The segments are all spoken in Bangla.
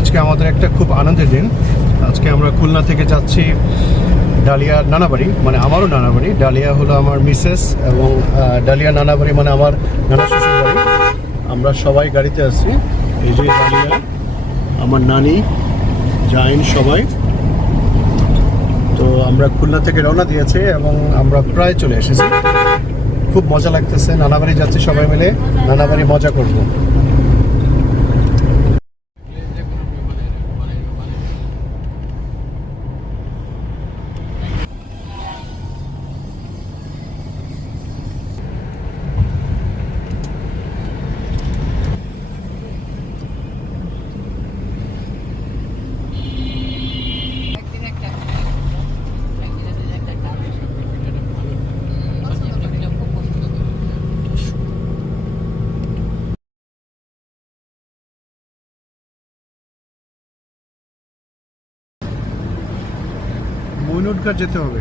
আজকে আমাদের একটা খুব আনন্দের দিন। আজকে আমরা খুলনা থেকে যাচ্ছি ডালিয়া নানাবাড়ি মানে আমারও নানাবাড়ি। ডালিয়া হলো আমার মিসেস এবং ডালিয়া নানাবাড়ি মানে আমার নানা শ্বশুর বাড়ি আমরা সবাই গাড়িতে আছি। এই যে ডালিয়া, আমার নানি, জাইন সবাই। তো আমরা খুলনা থেকে রওনা দিয়েছি এবং আমরা প্রায় চলে এসেছি। খুব মজা লাগতেছে। নানাবাড়ি যাচ্ছি সবাই মিলে। নানাবাড়ি মজা করব। মইনুটঘাট যেতে হবে।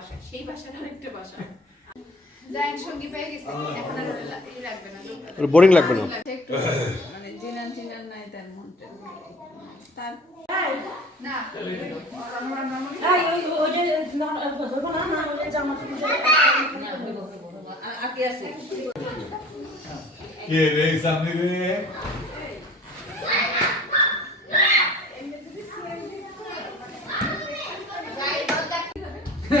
বাসা সেই বাসার আরেকটা বাসা। যাই সঙ্গী পেয়ে গেছে। এখন আর লাগবে না বোরিং লাগবে না? মানে জিনান জিনান নাই তার মনটা। তার না। কে রে সামনে রে আরে ভালো করে দিস আগে আগে সবার কথা পাঁচ এই মিনিট আগে। জন্য আসলাম দেখা করতে। না বাবু খাইলে বাবু হ্যাঁ, আমরা দেখা করে যাব। ও খুঁজতেছে মামা সে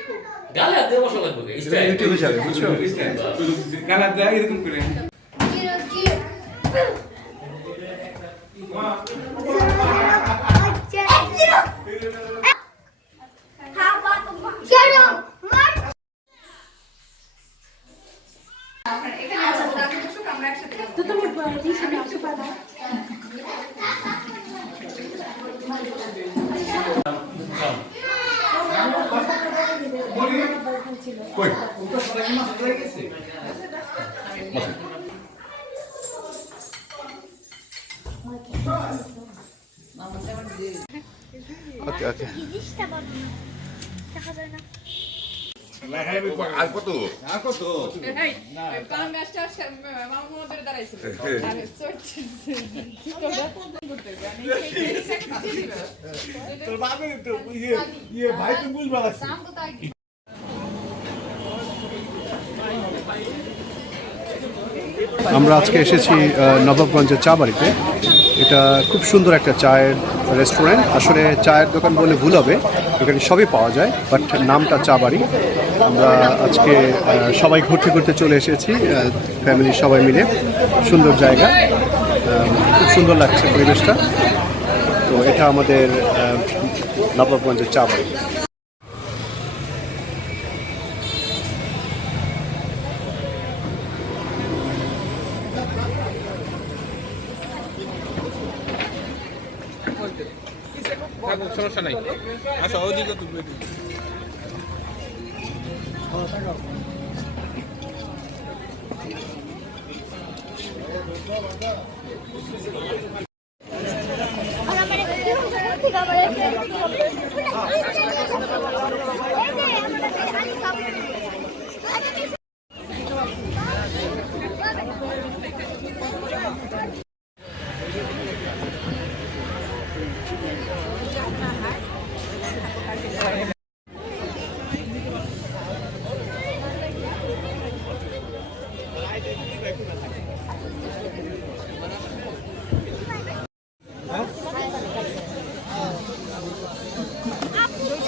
খুব গালে হাত দিয়ে বসা লাগবে ইউটিউবে যাবে বুঝছ এরকম করে আমরা এখানে আছো দাদু বসুক আমরা একসাথে যাব। তো তুমি রিসেন্ট আসো পাবা কই ওটা সবাই মাছ ধরে গেছে ওকে ওকে আর কত আর কত এই, ওই পান গাছটা সে- মামা মামাদের দাঁড়াইছিল। আর চড়ছে। করতে হবে। আমি সেই- সেই sacrifice দিবে। তোর বাবা তো ইয়ে আমরা আজকে এসেছি নবাবগঞ্জের চা বাড়িতে। এটা খুব সুন্দর একটা চায়ের রেস্টুরেন্ট আসলে চায়ের দোকান বলে ভুল হবে, এখানে সবই পাওয়া যায় বাট নামটা চা বাড়ি আমরা আজকে সবাই ঘুরতে ঘুরতে চলে এসেছি ফ্যামিলির সবাই মিলে। সুন্দর জায়গা খুব সুন্দর লাগছে পরিবেশটা। তো এটা আমাদের নবাবগঞ্জের চা বাড়ি সমস্যা নাই। আচ্ছা ওদিকে তো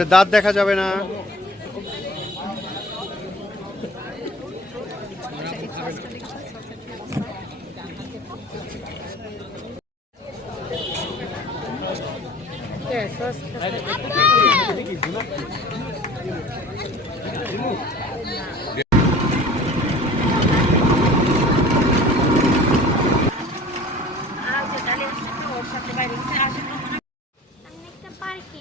যে দাঁত দেখা যাবে না আমি একটা পার্কে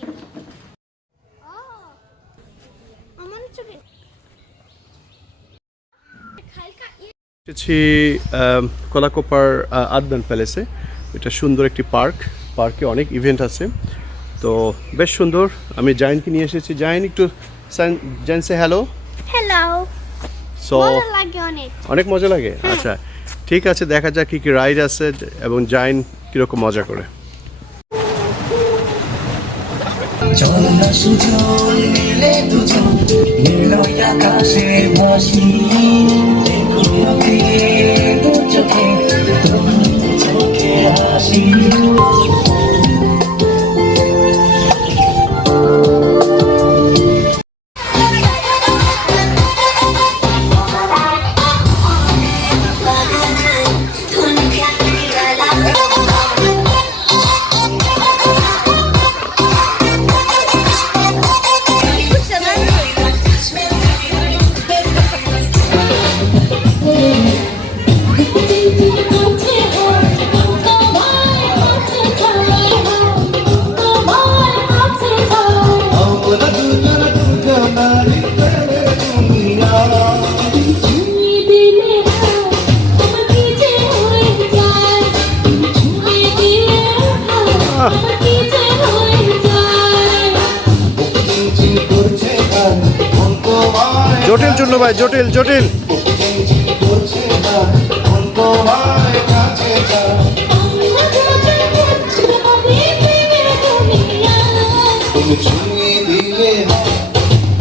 ও আমার চোখে খালকা এসেছি কলাকোপার আদনান প্যালেসে। এটা সুন্দর একটি পার্ক। পার্কে অনেক ইভেন্ট আছে। তো বেশ সুন্দর। আমি জাইনকে নিয়ে এসেছি। জাইন একটু জাইন সে হ্যালো হ্যালো সো অনেক। অনেক মজা লাগে? আচ্ছা ঠিক আছে দেখা যাক কী কী রাইড আছে এবং জাইন কীরকম মজা করে। চল না সুজন মিলে দুজন নীল আকাশে ভাসি চূর্ণ ভাই জটিল জটিল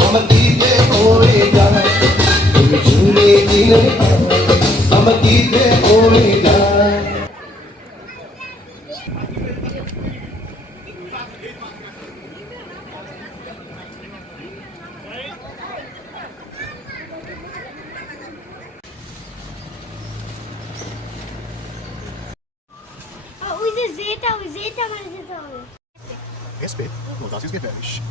মন দিলে হয়, দিলে Bitte, meine Sonne. SP, und das ist gefährlich.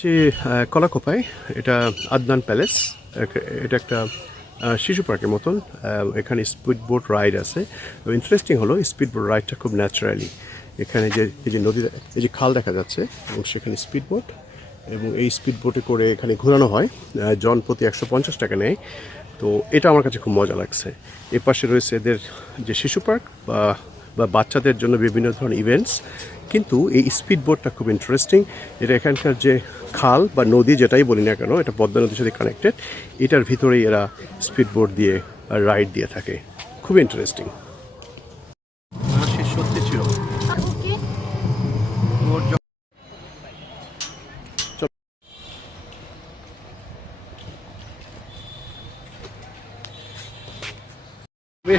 আহ, কলাকোপায়। এটা আদনান প্যালেস। এটা একটা শিশু পার্কের মতন। এখানে স্পিড বোট রাইড আছে। ইন্টারেস্টিং হলো স্পিড বোট রাইডটা খুব ন্যাচারালি এখানে যে এই যে নদী এই যে খাল দেখা যাচ্ছে এবং সেখানে স্পিড বোট এবং এই স্পিড বোটে করে এখানে ঘোরানো হয়। জন প্রতি একশো পঞ্চাশ টাকা নেয়। তো এটা আমার কাছে খুব মজা লাগছে। এ পাশে রয়েছে এদের যে শিশু পার্ক বা বাচ্চাদের জন্য বিভিন্ন ধরনের ইভেন্টস কিন্তু এই স্পিড বোটটা খুব ইন্টারেস্টিং এটা এখানকার যে খাল বা নদী যেটাই বলি না কেন, এটা পদ্মা নদীর সাথে কানেক্টেড এটার ভিতরেই এরা স্পিড বোট দিয়ে রাইড দিয়ে থাকে। খুব ইন্টারেস্টিং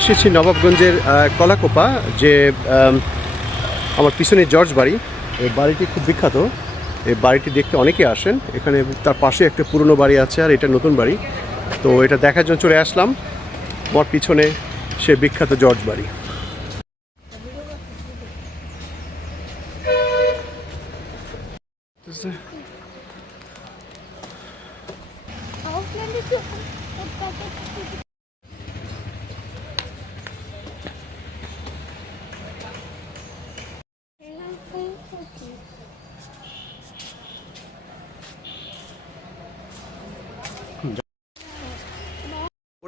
এসেছি নবাবগঞ্জের কলাকোপা, যে আমার পিছনে জর্জ বাড়ি। এই বাড়িটি খুব বিখ্যাত। এই বাড়িটি দেখতে অনেকে আসেন। এখানে তার পাশে একটা পুরনো বাড়ি আছে আর এটা নতুন বাড়ি। তো এটা দেখার জন্য চলে আসলাম। আমার পিছনে সে বিখ্যাত জর্জ বাড়ি।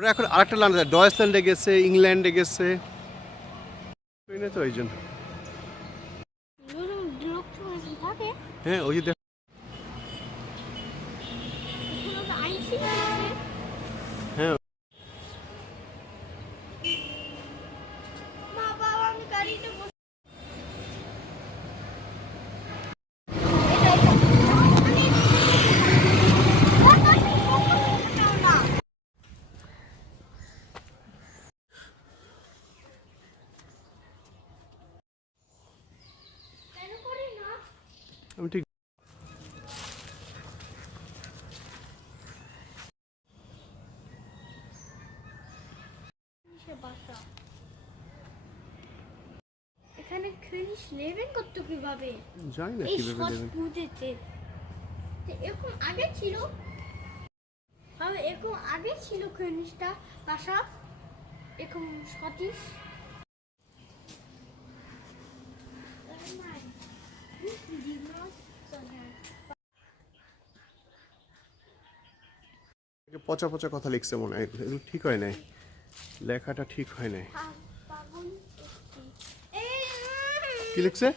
ওরা এখন আরেকটা লাইন আছে ডয়েসল্যান্ডে গেছে ইংল্যান্ডে গেছে। ওই তো জন্য। হ্যাঁ ওই যে দেখ- আইসি হ্যাঁ মা বাবা আমি গাড়িতে বসে কেন করি না আমি ঠিক বাসা? এখানে ফিনিশ নেবেন করতো কীভাবে? জানি না কীভাবে বুঝেছে এরকম আগে ছিল। হবে এরকম আগে ছিল ফিনিশটা বাসা এরকম সতীশ। পচা পচা কথা লিখছে মনে হয়। এগুলো ঠিক হয় নাই। লেখাটা ঠিক হয় নাই। কি লিখছে?